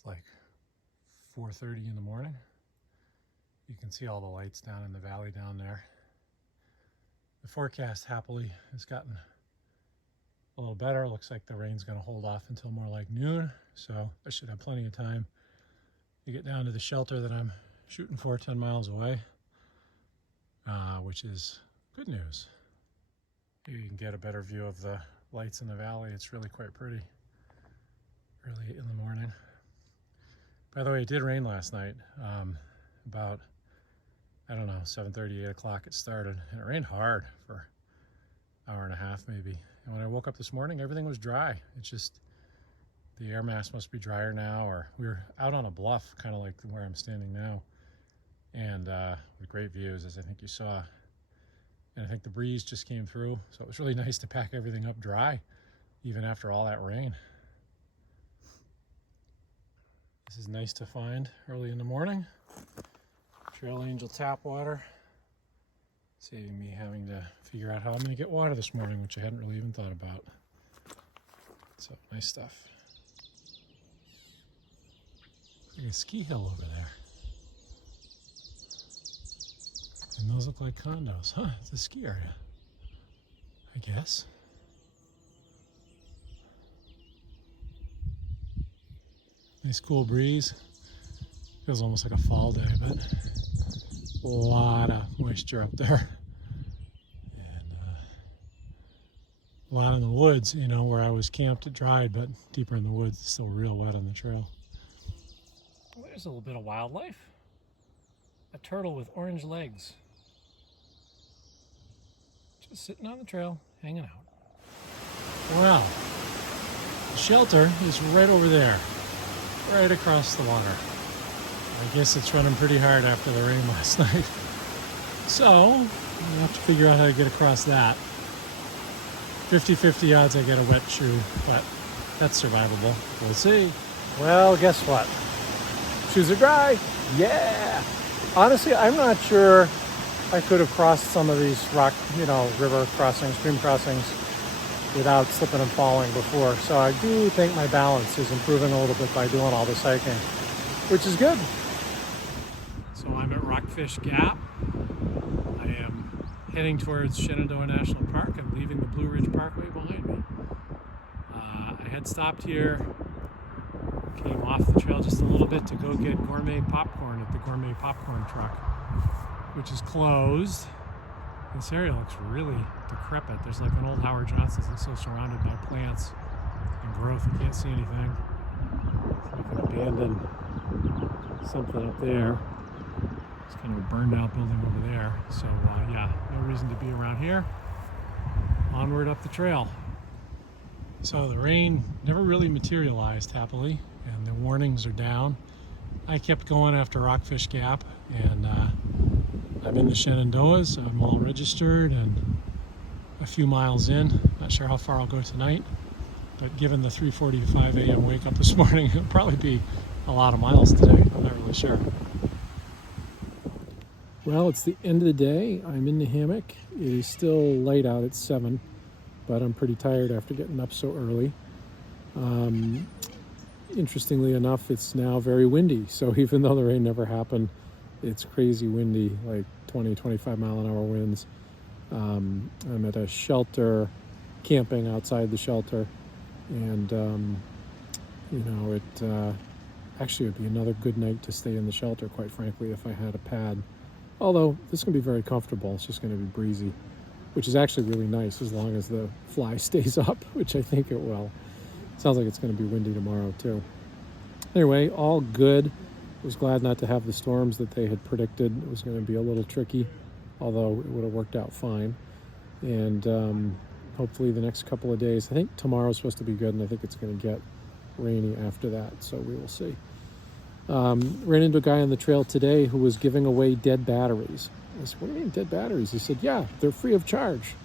It's like 4:30 in the morning. You can see all the lights down in the valley down there. The forecast happily has gotten a little better. Looks like the rain's going to hold off until more like noon, so I should have plenty of time to get down to the shelter that I'm shooting for 10 miles away, which is good news. Here you can get a better view of the lights in the valley. It's really quite pretty early in the morning. By the way, it did rain last night. About, I don't know, 7:30, 8 o'clock it started, and it rained hard for an hour and a half maybe. And when I woke up this morning, everything was dry. It's just the air mass must be drier now, or we were out on a bluff, kind of like where I'm standing now, and with great views, as I think you saw. And I think the breeze just came through, so it was really nice to pack everything up dry, even after all that rain. This is nice to find early in the morning. Trail Angel tap water, saving me having to figure out how I'm going to get water this morning, which I hadn't really even thought about. So, nice stuff. There's a ski hill over there. And those look like condos. Huh, it's a ski area, I guess. Nice cool breeze. Feels almost like a fall day, but a lot of moisture up there. And a lot in the woods, you know, where I was camped, it dried, but deeper in the woods, it's still real wet on the trail. Well, there's a little bit of wildlife. A turtle with orange legs. Just sitting on the trail, hanging out. Wow. The shelter is right over there, right across the water. I guess it's running pretty hard after the rain last night. So, we'll have to figure out how to get across that. 50-50 odds I get a wet shoe, but that's survivable. We'll see. Well, guess what? Shoes are dry. Yeah! Honestly, I'm not sure I could have crossed some of these rock, river crossings, stream crossings without slipping and falling before. So I do think my balance is improving a little bit by doing all this hiking, which is good. So I'm at Rockfish Gap. I am heading towards Shenandoah National Park and leaving the Blue Ridge Parkway behind me. I had stopped here, came off the trail just a little bit to go get gourmet popcorn at the gourmet popcorn truck, which is closed. This area looks really decrepit. There's like an old Howard Johnson's that's so surrounded by plants and growth you can't see anything. It's like an abandoned something up there. It's kind of a burned out building over there. So yeah, no reason to be around here. Onward up the trail. So the rain never really materialized, happily, and the warnings are down. I kept going after Rockfish Gap, and I'm in the Shenandoahs. I'm all registered and a few miles in. Not sure how far I'll go tonight, but given the 3:45 a.m. wake up this morning, it'll probably be a lot of miles today. I'm not really sure. Well, it's the end of the day. I'm in the hammock. It is still light out at 7, but I'm pretty tired after getting up so early. Interestingly enough, it's now very windy. So even though the rain never happened, it's crazy windy, like 20, 25 mile an hour winds. I'm at a shelter, camping outside the shelter. And, actually it would be another good night to stay in the shelter, quite frankly, if I had a pad. Although this is going to be very comfortable. It's just going to be breezy, which is actually really nice as long as the fly stays up, which I think it will. Sounds like it's going to be windy tomorrow too. Anyway, all good. I was glad not to have the storms that they had predicted. It was going to be a little tricky, although it would have worked out fine. And hopefully the next couple of days, I think tomorrow's supposed to be good, and I think it's going to get rainy after that, so we will see. Ran into a guy on the trail today who was giving away dead batteries. I said, "What do you mean dead batteries?" He said, "Yeah, they're free of charge."